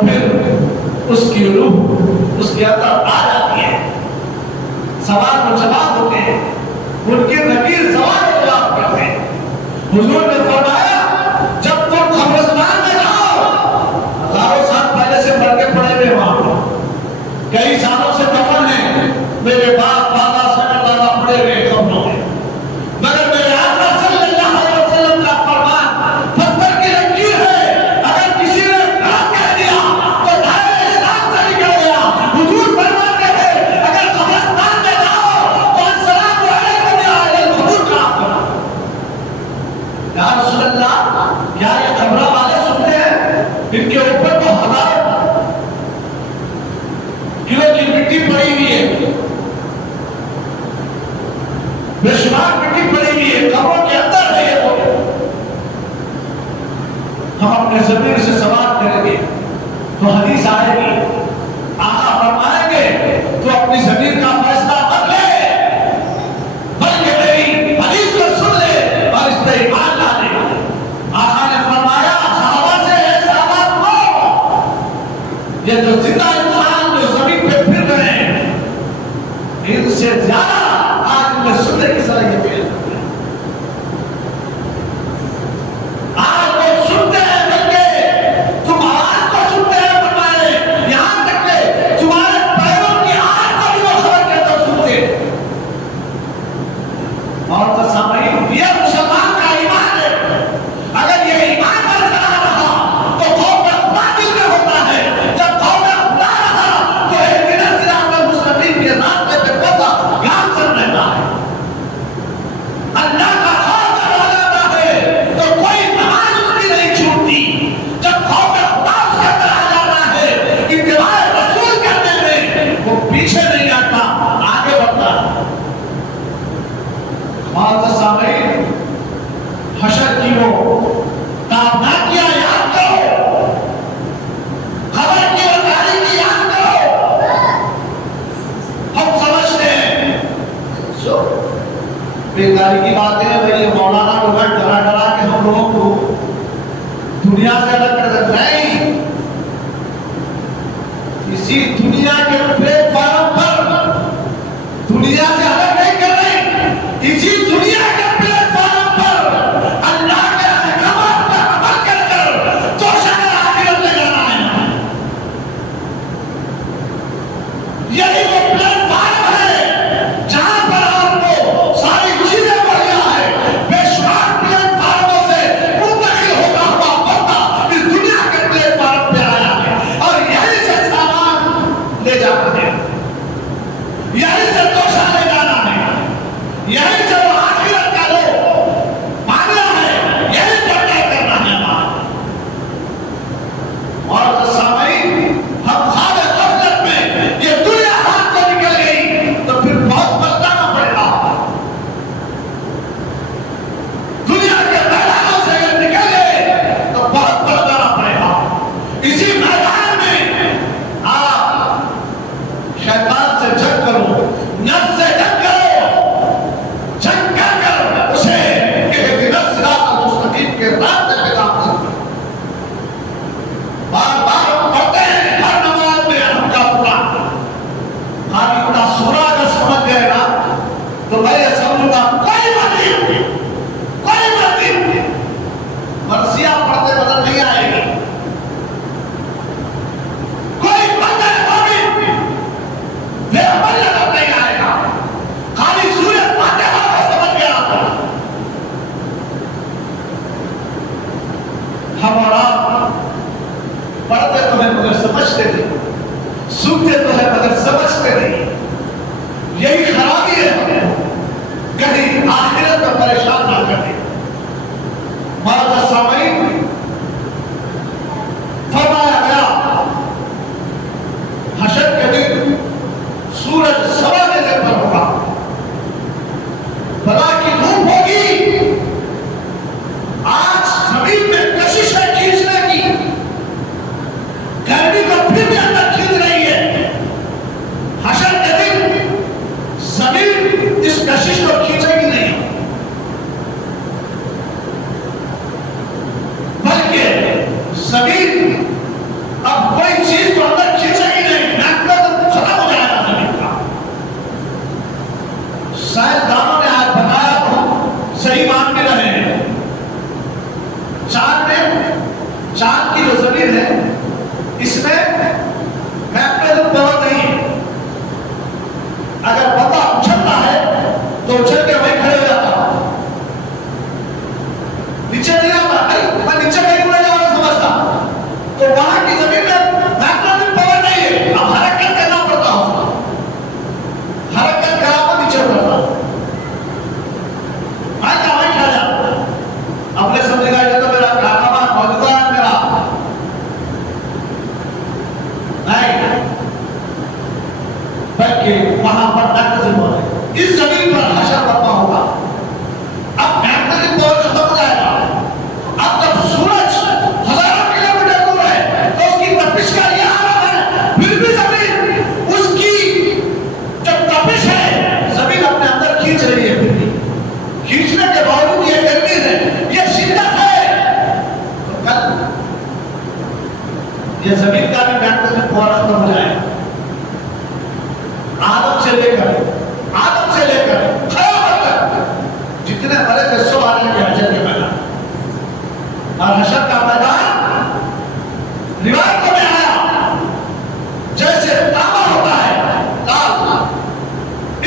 फिर उसकी रूह उसके अंदर आ जाती है, सवाल को जवाब होते हैं, उनके नबी सवाल को जवाब करते हैं। हुजूर ने फरमाया जब तुम कब्रिस्तान में जाओ, हजारों साल पहले से मर के पड़े हुए वहां पर, कई सालों से दफन है, मेरे बाप दादा दादा पड़े हुए कब्रों में, मगर मेरे आका सल्लल्लाहु अलैहि वसल्लम का फरमान पत्थर की लकीर है, अगर किसी ने गलत कह दिया तो दायरे इस्लाम से निकल गया। हुजूर फरमाते हैं अगर कब्रिस्तान में जाओ तो अस्सलामु अलैकुम या अहल कब्र का या रसूल अल्लाह, क्या ये कब्र वाले सुनते हैं? इनके ऊपर तो हजारों किलो की मिट्टी पड़ी हुई है, बेशुमार मिट्टी पड़ी हुई है, कब्रों के अंदर है ये लोग। हम अपने ज़मीर से सवाल करेंगे तो हदीस आएगी, आका फरमाएंगे तो अपनी ज़मीर का फैसला मत ले, बल्कि मेरी हदीस को सुन ले और इस पर ईमान ला ले। आका ने फरमाया सहाबा से, सहाबा को ये जो जिंदा इंसान जो जमीन पे फिर रहे हैं, इनसे ज्यादा आज में सुनने की सलाहियत है। आज लोग सुनते हैं, बल्कि तुम आवाज को सुनते हैं, फरमाए यहां तक के तुम्हारे पैरों की आवाज को भी वो खबर के अंदर सुनते हैं। और तो सामने ये मुसलमान का ईमान है, अगर ये ईमान बरकरार रहा तो खौफ खुदा दिल में होता है, जब खौफ खुदा रहा तो इहदिना सिरातल मुस्तकीम के रास्ते पे पता गाम कर रहता है। अल्लाह का खौफ जब आ जाता है तो कोई नमाज उसकी नहीं छूटती, जब खौफ खुदा उसके अंदर आ जाता है इत्तिबाए रसूल करने में वो पीछे नहीं आता, आगे बढ़ता है। हशर की वो ताबनाकियां याद करो, खबर की वो तारीखी याद करो। हम समझते हैं सो बेकारी की बातें हैं भाई, ये मौलाना लोग डरा डरा के हम लोगों को दुनिया से अलग कर देते हैं। इसी दुनिया के प्लेटफॉर्म पर दुनिया से अलग नहीं कर रहे, इसी दुनिया के प्लेटफॉर्म पर अल्लाह के अहकामात पर अमल कर कर तो शायद आखिरत ले जाना है। यही वो प्लेटफॉर्म है जहां पर आपको सारी चीजें बढ़िया है, बेशुमार प्लेटफॉर्मों से मुंतकिल होता हुआ बंदा इस निजाम में रहे हैं। चांद की जो जमीन है इसमें मैग्नेटिक पावर नहीं है। अगर बंदा उछलता है तो उछल के वहीं खड़े हो जाता, नीचे नहीं आता। अरे मैं नीचे कहीं उड़ जाऊंगा समझता। तो वहां की जमीन में मैग्नेटिक पावर नहीं है, अब हरकत करना पड़ता है, हरकत करा तो नीचे उतरता। मैं क्या वहीं खड़ा जाता, अपने समझेगा ये तो मेरा कारनामा मौजूदा है मेरा नहीं, बल्कि वहां पर मैग्नेटिक पावर है। इस जमीन पर हशर बर्पा होगा। अब मैग्नेटिक पावर खत्म हो जाएगा। अब जब सूरज हजारों किलोमीटर दूर है तो उसकी तपिश का ये आलम है, फिर भी जमीन उसकी जो तपिश है जमीन अपने अंदर खींच रही है, फिर भी खींचने के बावजूद ये गर्मी है, ये शिद्दत है। तो कल ये जमीन का भी मैग्नेटिक पावर खत्म हो जाएगा। आदम से लेकर क़यामत तक जितने मरे थे सब आ जाएंगे हशर के मैदान। और हशर का मैदान रिवायतों में आया जैसे तांबा होता है ताल,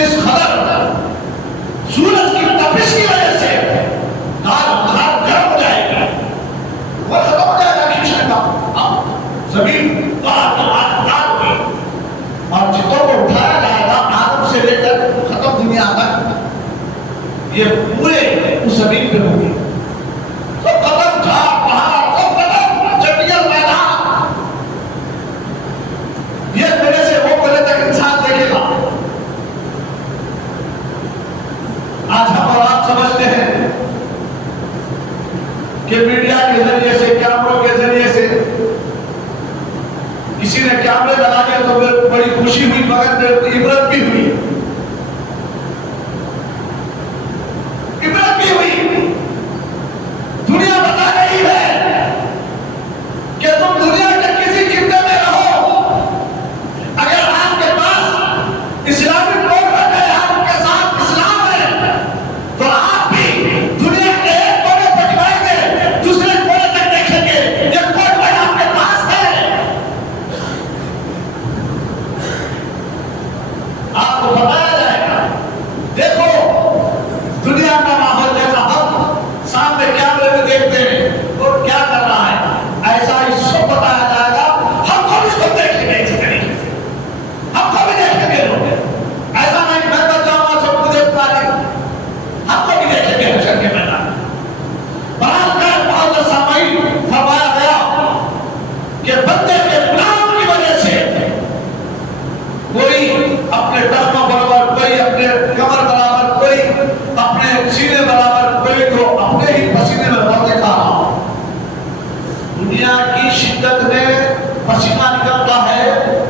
इस कदर सूरज की तपिश की वजह से ताल बाहर गर्म हो जाएगा, वो खत्म हो जाएगा खींचने का। अब जमीन ताल होगी और चित्तों को उठाया जाएगा आदम से लेकर खत्म दुनिया तक, ये पूरे उस जमीन पे होंगे। सब खत्म, झाड़ पहाड़ सब खत्म, जंगल मैदान, ये कोने से वो कोने तक इंसान देखेगा। आज हम और आप समझते हैं कि मीडिया के जरिए से, कैमरों के जरिए से किसी ने कैमरे लगा दिया तो मेरे को बड़ी खुशी हुई, मगर मेरे को इबरत भी हुई, इबरत भी हुई। दुनिया बता रही है कि तुम दुनिया के किसी खित्ते में रहो, अगर आपके पास इस्लामिक लोग रहे, आपके साथ इस्लाम है, तो आप भी दुनिया के एक कोने पर जाएंगे, दूसरे कोने तक देखेंगे, ये कोड भाई आपके पास है। आपको बताया जाएगा, देखो दुनिया का माहौल जैसा हम सामने कैमरे में देखते हैं वो क्या कर रहा है, ऐसा ही सब बताया जाएगा। हमको भी उसको देखेंगे इसी तरीके से, हमको भी देखेंगे लोग। ऐसा नहीं मैं बच जाऊंगा सबको देख पा रही, हमको भी देखेंगे हशर के मैदान। बहुत सामाई फरमाया गया कि बंदे के गुनाहों की वजह से कोई अपने टखनों बराबर, कोई अपने कमर बराबर, कोई अपने सीने बराबर, कोई तो अपने ही पसीने में मौतें खा रहा। दुनिया की शिद्दत में पसीना निकलता है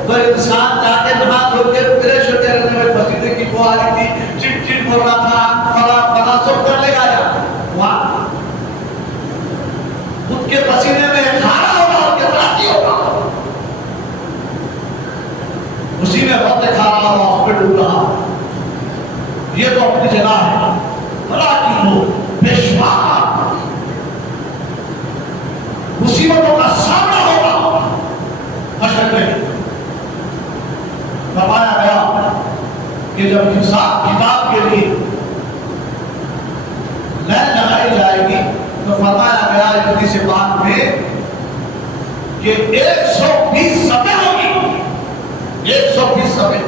तो इंसान जाके नहा धो के फ्रेश होते रहने में पसीने की बू आ रही थी, चिट हो रहा था, फला सब कर लेगा यार, वहां उसके पसीने में खाना होगा, उसके साथी होगा, उसी में मौतें खा रहा हो, हॉस्पिटल डूब रहा। ये तो अपनी जगह है, बड़ा की हो बेशुमार मुसीबतों का सामना होगा हशर में। बताया गया कि जब हिसाब किताब के लिए लाइन लगाई जाएगी तो फरमाया गया इतनी से बात में कि 120 सफ़े होगी, 120 सफ़े,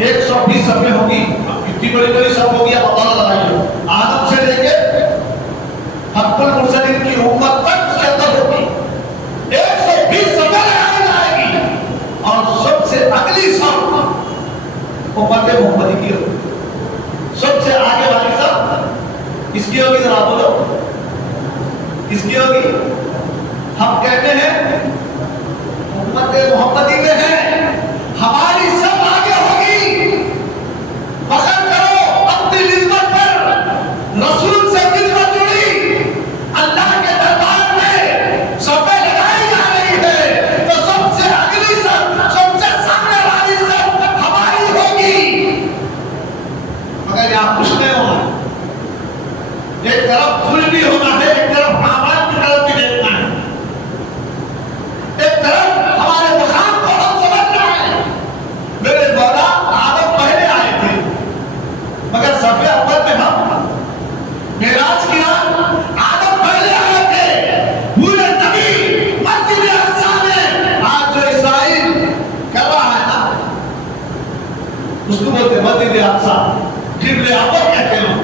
120 सफ़े होगी। अब कितनी बड़ी बड़ी सफ़ होगी आप अंदाजा लगाइए। आदम से लेके हक्कुल मुरसलीन की उम्मत तक उसके अंदर होगी 120 सफ़े लगाई जाएगी और सबसे अगली सफ़ उम्मत मोहम्मदी की होगी, सबसे आगे वाली सफ़ किसकी होगी जरा बोलो, किसकी होगी? हम कहते हैं उम्मत मोहम्मदी में है, हमारी सब आगे होगी। फख्र करो अपनी निस्बत पर, रसूल से निस्बत जुड़ी, अल्लाह के दरबार में सफ़े लगाई जा रही है तो सबसे अगली सब, सबसे सामने वाली सब हमारी होगी। मगर यहाँ कुछ नहीं होगा, तरफ खुश भी होना है, एक तरफ आवाज की तरफ भी देखना है, एक तरफ हमारे मुकाम को हम समझना है। मेरे मौला आदम पहले आए थे, मगर सफे अव्वल में हम मेराज की रात आदम पहले आए थे। पूरे नबी मस्जिद अक्सा में आज जो इस्राइल कर रहा है ना, उसको बोलते मस्जिद अक्सा, किबले अव्वल कहते हैं।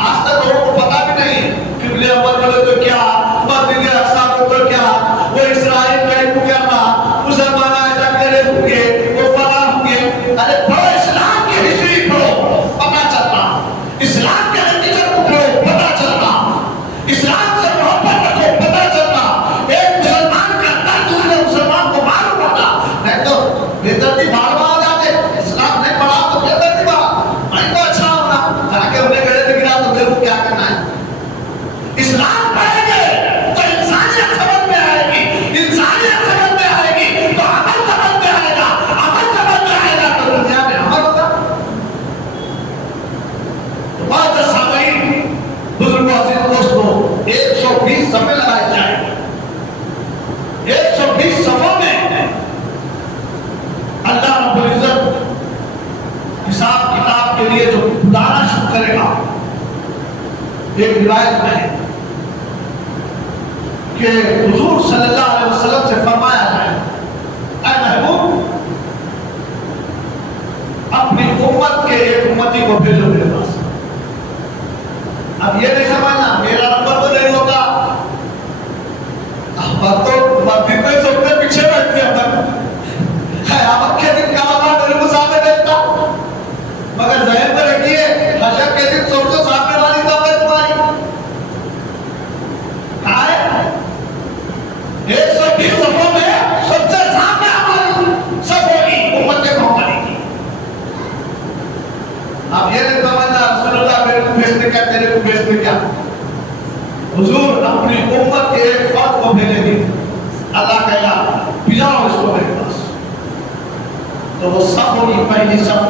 आज तक लोगों को पता भी नहीं किबले अव्वल बोले तो क्या, मस्जिद अक्सा को तो क्या, वो इस्राइल का इनको क्या था, मुसलमान ऐसा करे होंगे, वो फला होंगे। अरे पढ़ो इस्लाम की हिस्ट्री पढ़ो, पता चलता। इस्लाम के हकीकत को पढ़ो, पता चलता। इस्लाम से मोहब्बत रखो, पता चलता। एक मुसलमान का दर्द दूसरे मुसलमान को मालूम होता। नहीं तो बेदर्दी बार बार जाते, इस्लाम नहीं पढ़ा तो बेदर्दी बार मैं तो अच्छा होना जाके उन्हें गले में गिरा तो मेरे को क्या करना है। इस्लाम पढ़ेंगे तो इंसानियत समझ में आएगी, इंसानियत समझ में आएगी तो अमल समझ में आएगा, अमल समझ में आएगा तो दुनिया में अमल होगा। तो बात सामईन बुजुर्गों अजीज दोस्तों, 120 सफ़े लगाए जाएंगे। 120 सफ़ों में अल्लाह रब्बुल इज्जत हिसाब किताब के लिए जो खुदाना शुरू करेगा। एक रिवायत में है कि हुजूर सल्लल्लाहु अलैहि वसल्लम से फरमाया है, ऐ महबूब अपनी उम्मत के एक उम्मती को भेजो मेरे पास। अब ये नहीं समझना मेरा नंबर तो नहीं होता, अब तो मस्जिद में सबसे पीछे बैठते हैं। क़यामत के दिन का अल्लाह मेरे को सामने देखता, मगर ज़हन में रखिए हशर के दिन सबसे सामने वाली ज़मीन तुम्हारी कहाँ है? 120 सफ़ों में सबसे सामने हमारी सब होगी उम्मत मोहम्मदी की। अब ये नहीं समझना रसूलुल्लाह मेरे को भेजते क्या, तेरे को भेजते क्या। हुजूर अपनी उम्मत के एक फर्द को भेजेंगे। अल्लाह कहेगा भिजाओ इसको मेरे पास। तो वो सफ़ होगी, पहली सफ़।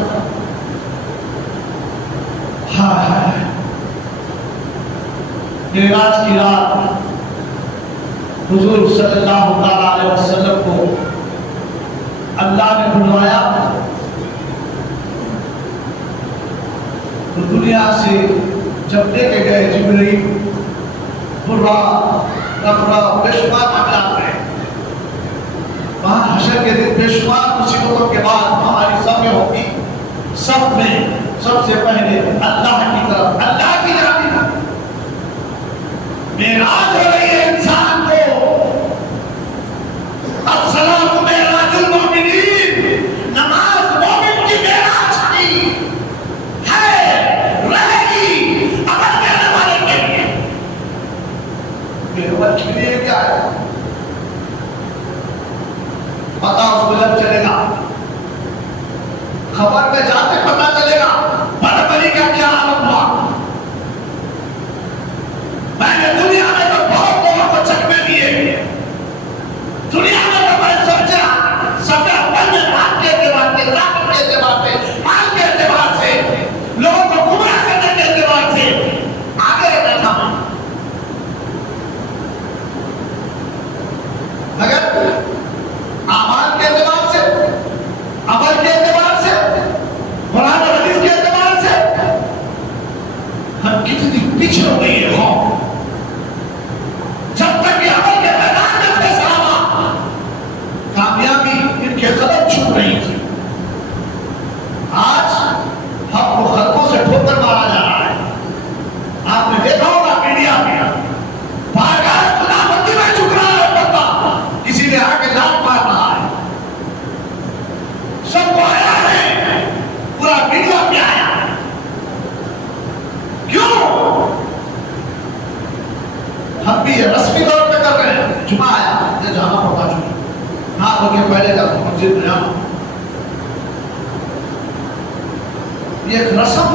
हाँ, मेराज की रात हुजूर सल्लल्लाहु अलैहि वसल्लम को अल्लाह ने बुलवाया तो दुनिया से जब लेके गए जिब्रील, बुर्रा, रफरा, बेशुमार मामलात में, वहां हशर के दिन बेशुमार मुसीबतों के बाद हमारी सफ़ें होगी। सफ़ में सबसे पहले अल्लाह की तरफ, अल्लाह की जानिब मेराज हो रही है इंसान को। अस्सलाम मेराजुल मोमिनीन, नमाज मोमिन की मेराज की है, रहेगी अमल करने वाले के लिए। मेरे उम्मत के लिए क्या है पता उसको जब चलेगा, खबर में जाते पता चलेगा बड़बड़ी का क्या आलम हुआ। मैंने दुनिया में तो बहुत लोगों को चकमे दिए, दुनिया में तो मैं सोचा सबके अव्वल में बात के एतबार से, ताकत के एतबार से, माल के एतबार से, लोगों को गुमराह करने के एतबार से आगे रहता था। मगर आमाल के एतबार से, अमल के एतबार से, कुरान और हदीस के एतबार से हम कितनी पीछे हो गई है। जब तक ये अमल के मैदान में फैसला कामयाबी इनके कदम छू रही थी। आज हम मुखलकों से ठोकर मारा जा रहा है। आपने देखा होगा मीडिया में बारगाह खुदाबंदी में झुक रहा है बंदा, किसी ने आके लात मार रहा है, सबको आया है, पूरा मीडिया में आया। क्यों? हम भी रस्मी तौर पे कर रहे हैं। जुमा आया, ये जाना पड़ता जुमा ना होके पहले का मस्जिद में जाना, ये एक रस्म।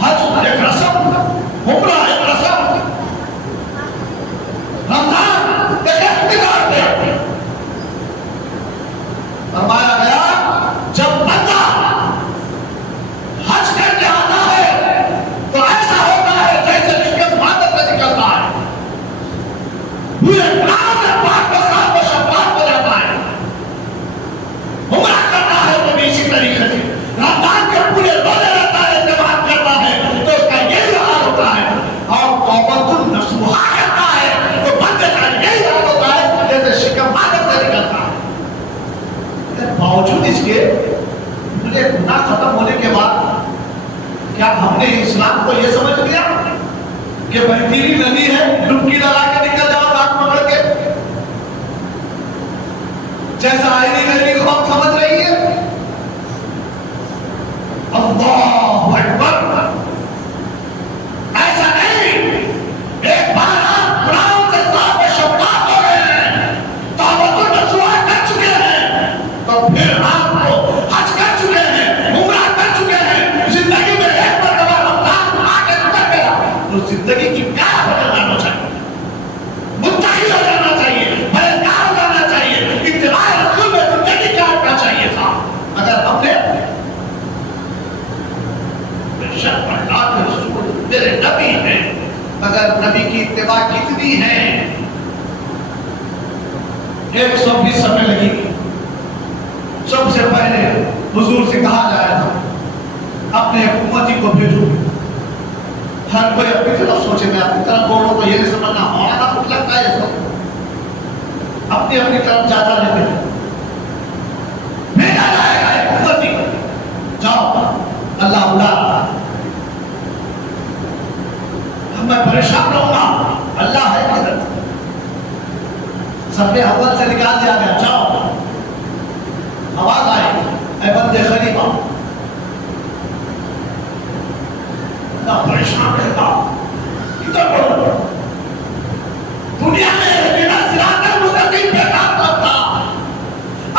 हज एक रस्म, उम्रा एक रस्म, रमजान एक इख्तियार थे। फरमाया गया जब बंदा हज करके आता है तो ऐसा होता है क्या हमने इस्लाम को यह समझ लिया कि बहतीली नदी है, डुबकी लगा के निकल जाओ नाक पकड़ के, जैसा आईनी नदी को हम समझ रही है? अल्लाहु अकबर, ऐसा नहीं। एक बार आप कुरान के साथ शब्दात हो गए हैं, तौबतुन नसूहा कर चुके हैं, तो फिर आपको हज कर चुके हैं, उम्रा कर चुके हैं, जिंदगी में एक मरतबा रमजान आके गुजर गया तो जिंदगी की क्या बदल जाना चाहिए, मुत्तकी हो जाना चाहिए, परहेजगार हो जाना चाहिए, इत्तिबा रसूल में जिंदगी काटना चाहिए था। अगर हमने बेशक अल्लाह के रसूल तेरे नबी हैं, मगर नबी की इत्तिबा कितनी है? 120 समय लगेगी। सबसे पहले हुजूर से कहा जाएगा अपने उम्मती को भेजो। हर कोई अपनी तरफ सोचे, मैं अपनी तरफ बोलूं तो ये नहीं समझना मौलाना कुछ लगता है इसको, अपनी अपनी तरफ जाता लेते भेजा जाएगा एक उम्मती को, जाओ अल्लाह बुला, मैं परेशान रहूंगा, अल्लाह है किधर? सफे अव्वल से निकाल दिया गया, जाओ। आवाज आई, ऐ बंदे खलीफा, ना परेशान रहता, इधर बोलो। दुनिया में बिना सिरातल मुस्तकीम पे काम करता,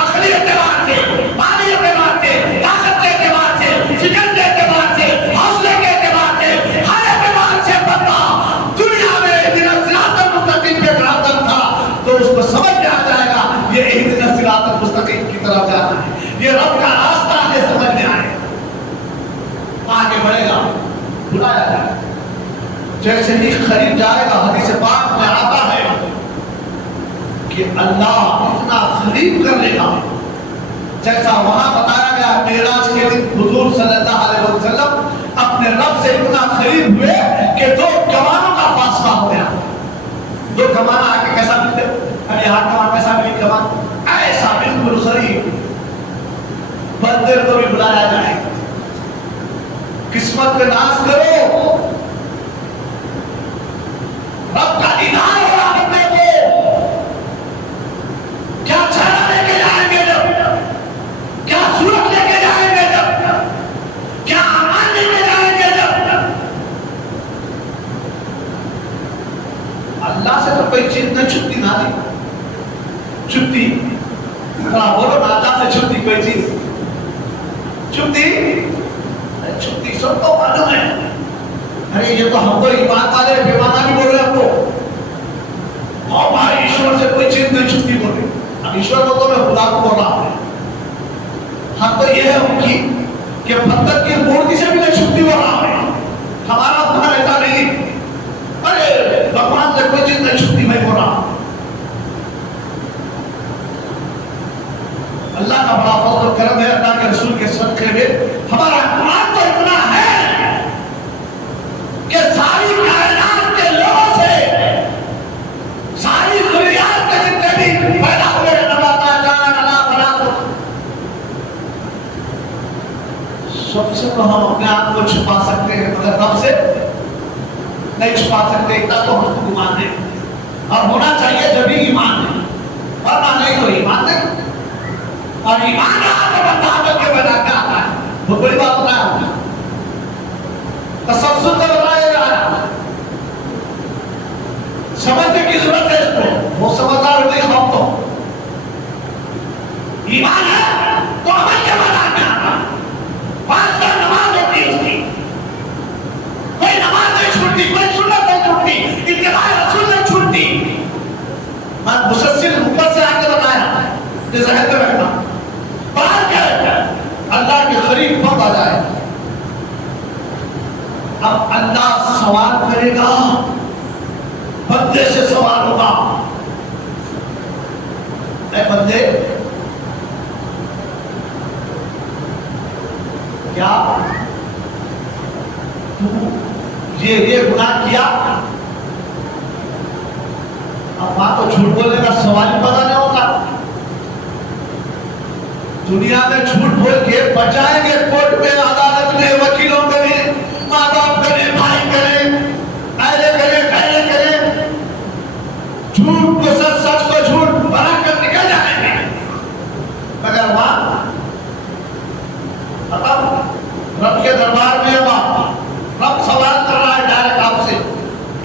अखली एतबार से, माली एतबार से, ताकत के एतबार से, फिक्र के एतबार से, हौसले के एतबार से, हर एतबार से बंदा दुनिया में बिना सिरातल मुस्तकीम पे काम करता, तो उसको समझ में आ जाएगा ये इहदिना सिरातल मुस्तकीम की तरफ जाना है, ये रब का रास्ता है, समझ में आए, आगे बढ़ेगा, बुलाया जाएगा। जैसे ही करीब जाएगा, हदीस पाक में आता है कि अल्लाह इतना करीब कर लेगा, जैसा वहां बताया गया मेराज के दिन हुजूर सल्लल्लाहु अलैहि वसल्लम अपने रब से इतना करीब हुए कि 2 कमानों का फासला हो गया। 2 कमान आके कैसा मिलते, अरे हाथ कमान कैसा मिली, कमान ऐसा बिल्कुल करीब। बंदे को भी बुलाया जाएगा, किस्मत पे नाज करो, रब का दीदार हो रहा बंदे को, क्या छाया लेके जाएंगे जब, क्या सूरत लेके जाएंगे जब, क्या अमान लेके जाएंगे जब, अल्लाह से तो कोई चीज न छुट्टी ना दी, छुट्टी बोलो ना, अल्लाह से छुट्टी कोई चीज, छुट्टी सबको मालूम है। अरे ये तो हमको ईमान वाले बेमाना भी बोल रहे हैं हमको, और भाई ईश्वर से कोई चीज नहीं छुट्टी बोल रही। अब ईश्वर को तो मैं खुदा को बोल रहा हूं, हम तो ये है उनकी कि पत्थर की मूर्ति से भी नहीं छुट्टी बोल रहा है, हमारा अपना ऐसा नहीं। अरे भगवान से कोई चीज नहीं छुट्टी मैं बोल रहा, अल्लाह का बड़ा फजल करम है, अल्लाह के रसूल के सदके में हमारा कुरान तो इतना है कि सारी कायनात के लोगों से, सारी दुनिया के जितने भी पैदा हुए नबातात सबसे तो हम अपने आप को छुपा सकते हैं, मगर रब से नहीं छुपा सकते। इतना तो हमको ईमान है, और होना चाहिए जब भी ईमान है, वरना नहीं तो ईमान नहीं। और ईमान रहा तो बंदा आदत के बना के आता है, बहुत बड़ी बात होता है। तसव्वुर तो बताया जा रहा है, समझने की जरूरत है इसको, वो समझदार नहीं हम तो। ईमान है तो अमल के बना के आता, 5 बार नमाज होती है उसकी, कोई नमाज नहीं छूटती, कोई सुन्नत नहीं छूटती, इत्तिबा रसूल नहीं छूटती। मैं मुसलसल ऊपर से आके बताया, जैसा है तो रखना अल्लाह के करीब पहुंच आ जाए। अब अल्लाह सवाल करेगा, बंदे से सवाल होगा, ऐ बंदे क्या तू ये गुनाह किया? अब वहां तो झूठ बोलने का सवाल ही पता नहीं होता। दुनिया में झूठ बोल के बचाएंगे कोर्ट में, अदालत में, वकीलों के लिए,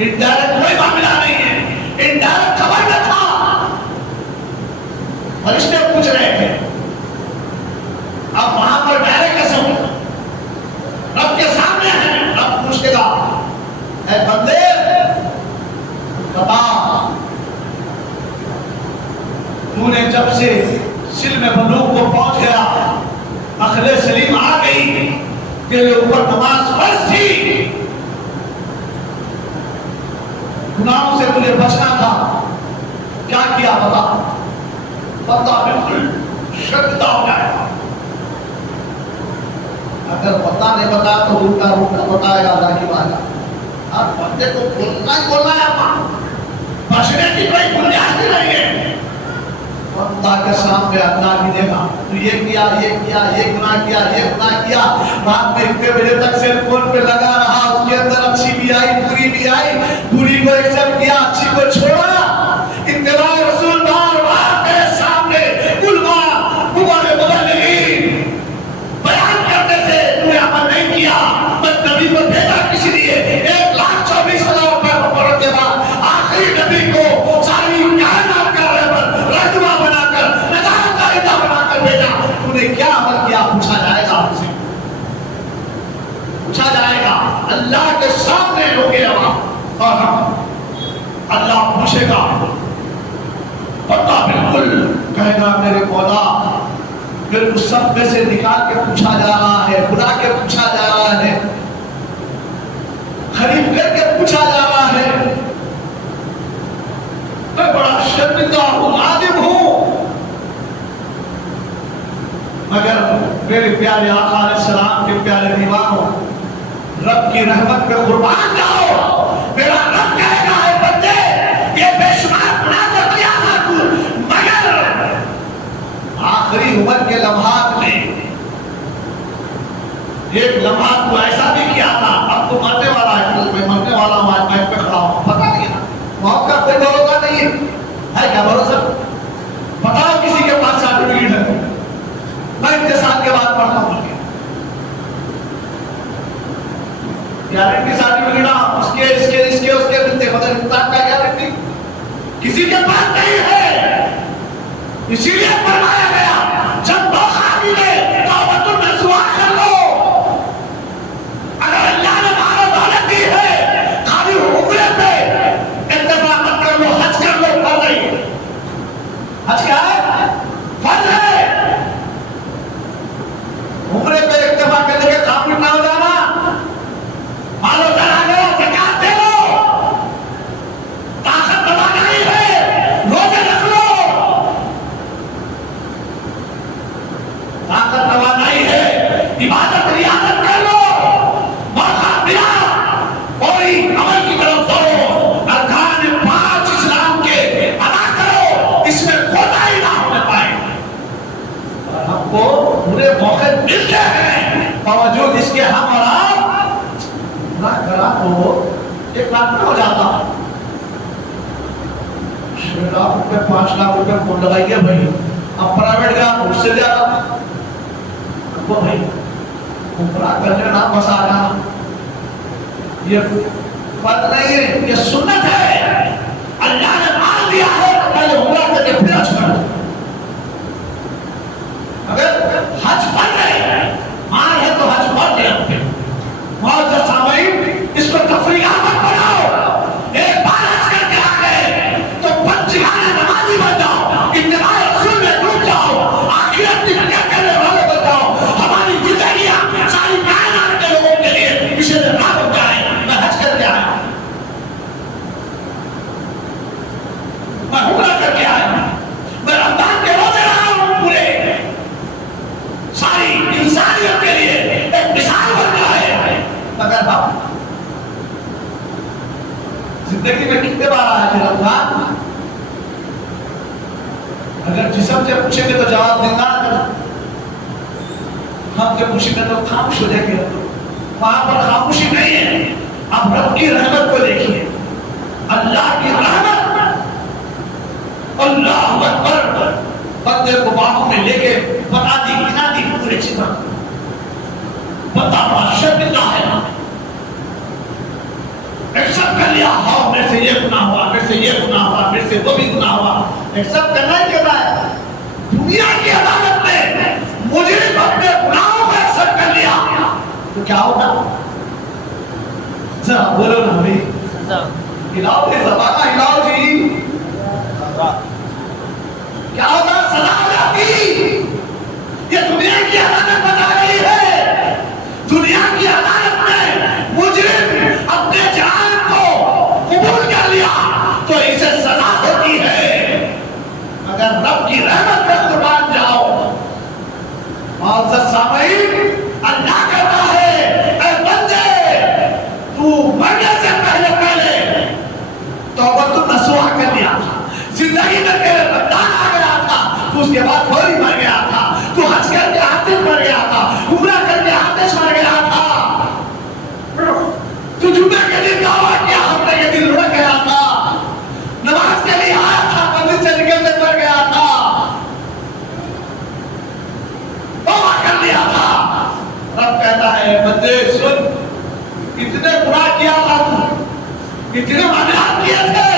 इनडायरेक्ट कोई मामला नहीं है, इनडायरेक्ट खबर में था। फरिश्ते पूछ रहे थे, अब वहां पर डायरेक्ट कसम रब के सामने है। रब पूछेगा, ऐ बंदे बता, तूने जब से सिल्म बलूग को पहुंच गया, अखले सलीम आ गई, तेरे ऊपर नमाज फर्ज थी, गुनाहों से तुझे बचना था, क्या किया बता? बता बिल्कुल शर्मिंदा हो जाएगा। अगर पता नहीं बता तो उल्टा उल्टा बताएगा अल्लाह की बात। अब बंदे को बोलना ही बोलना है, बचने की कोई गुंजाइश नहीं है। बंदा के सामने अल्लाह भी देगा, तो ये किया, ये किया, ये गुनाह किया, ये गुनाह किया। रात में इतने बजे तक सेल फोन पे लगा रहा, उसके अंदर अच्छी भी आई, बुरी भी आई, बुरी को एक्सेप्ट किया, अच्छी को छोड़ा। इत्तिबा रसूल बार बार तेरे सामने कुलमा मुबारक बदलगी बयान करते थे, तूने अमल नहीं किया। बस नबी को भेजा किसी लिए 1,24,000 रुपए बरत के बाद आखिरी नबी को सारी कायनात का रहनुमा बनाकर, नजात का हिस्सा बनाकर भेजा। तूने क्या अमल किया? पूछा जाएगा आपसे, पूछा जाएगा अल्लाह के सामने लोगे और अल्लाह पूछेगा, पता बिल्कुल कहेगा मेरे मौला, फिर उस सब में से निकाल के पूछा जा रहा है, बुला के पूछा जा रहा है, खरीद करके पूछा जा रहा है। मैं बड़ा शर्मिंदा हूं, नादिम हूं, मगर मेरे प्यारे आका अलैहिस्सलाम के प्यारे दीवानों, रब की रहमत पे कुर्बान जाओ। मेरा रब कहेगा, है बंदे, ये बेशुमार गुनाह तो किया था तू, मगर आखिरी उम्र के लम्हात में एक लम्हा तो ऐसा भी किया था। अब तो मरने वाला है, मैं मरने वाला हूं, आज मैं पे खड़ा हूं, पता नहीं है ना, मौत का कोई भरोसा नहीं है। क्या भरोसा? बताओ किसी के पास सर्टिफिकेट है? मैं इतने साल के बाद पढ़ता हूं, गारंटी सर्टिफिकेट उसके इसके इसके उसके मिलते, मगर इंसान का गारंटी किसी के पास नहीं है। इसीलिए फरमाया गया, जब मौका मिले तौबतुन नसूहा कर लो। अगर अल्लाह ने मारो दौलत दी है, खाली उम्रे पे इत्तेफाक मत कर लो, हज कर लो, फर्ज नहीं। हज क्या है? फर्ज है। उम्रे पे इत्तेफाक करने के काबिल ना हो जाना, मालो चला गया, ज़कात दे लो, ताकत दबा नहीं है, रोजे रख लो, ताकत दबा नहीं है, इबादत रियाजत कर लो, मौका मिला कोई अमल की तरफ दौड़ो, अरकान 5 इस्लाम के अदा करो, इसमें कोताही ना होने पाए। हमको पूरे मौके मिलते हैं, बावजूद इसके हम और आप ना करा तो एक लाख में हो जाता। 6 लाख रुपए 5 लाख रुपए कौन लगाइए भाई? अब प्राइवेट का उससे ज्यादा हमको भाई उमरा करने ना बस आ जाना, ये फर्ज नहीं है, ये सुन्नत है। अल्लाह ने मान दिया है तो पहले उमरा करके फिर हज करो। अगर हज फर्ज है, मान है तो हज फर्ज है। मौजूद सामईन, इसको तफरीहा मत बनाओ। एक बार हज करके आ गए तो पंचगाने नमाजी बन जाओ, इत्तिबा रसूल में डूब जाओ, आखिरत की फिक्र करने वाले बन जाओ। हमारी जिंदगियां सारी कायनात के लोगों के लिए इसे राह बन जाए। मैं हज करके आया, मैं उम्रा करके आया, मैं रमजान के रोजे रहा हूं पूरे, सारी इंसानियत के लिए एक मिसाल बन रहा है। मगर हम जिंदगी में कितने बार आया है रमजान? अगर जिस्म से पूछेंगे तो जवाब देना, हम से पूछेंगे तो खामोश हो जाएंगे। वहां पर खामोशी नहीं है। आप रब की रहमत को देखिए, अल्लाह की रहमत, अल्लाह अकबर। बंदे को बाहों में लेके बता दी, गिना दी पूरे चित्र, बता शर्मिंदा है, एक्सेप्ट कर लिया, हाँ मेरे से ये गुनाह हुआ, मेरे से ये गुनाह हुआ, मेरे से वो भी गुनाह हुआ, एक सब करना ही करना है। दुनिया की अदालत में मुझे अपने गुनाहों को एक्सेप्ट कर लिया तो क्या होगा? जरा बोलो ना भाई, हिलाओ भाई, ज़बाना हिलाओ जी। क्या होगा? सजा हो जाती। ये दुनिया की अदालत बता रही है। दुनिया की अदालत में मुजरिम अपने जान को कबूल कर लिया तो इसे सजा होती है। अगर रब की रहमत पर कुर्बान जाओ, मुअज़्ज़ज़ सामीन, अल्लाह कहता है ऐ बंदे, तू मरने से पहले पहले तौबतुन नसूहा कर लिया था, जिंदगी में तेरे रमजान आ गया था, तो उसके बाद फौरी मर गया था, तू हज करके आतिश मर गया था, उम्रा करके आतिश मर गया था, तू जुम्मे के दिन दावा किया, हफ्ते के दिन लुढ़क गया था, नमाज के लिए आया था, मस्जिद से निकलने मर गया था, तौबा कर लिया था। रब कहता है बंदे सुन, इतने गुनाह किया था तू, इतने मामलात किए थे,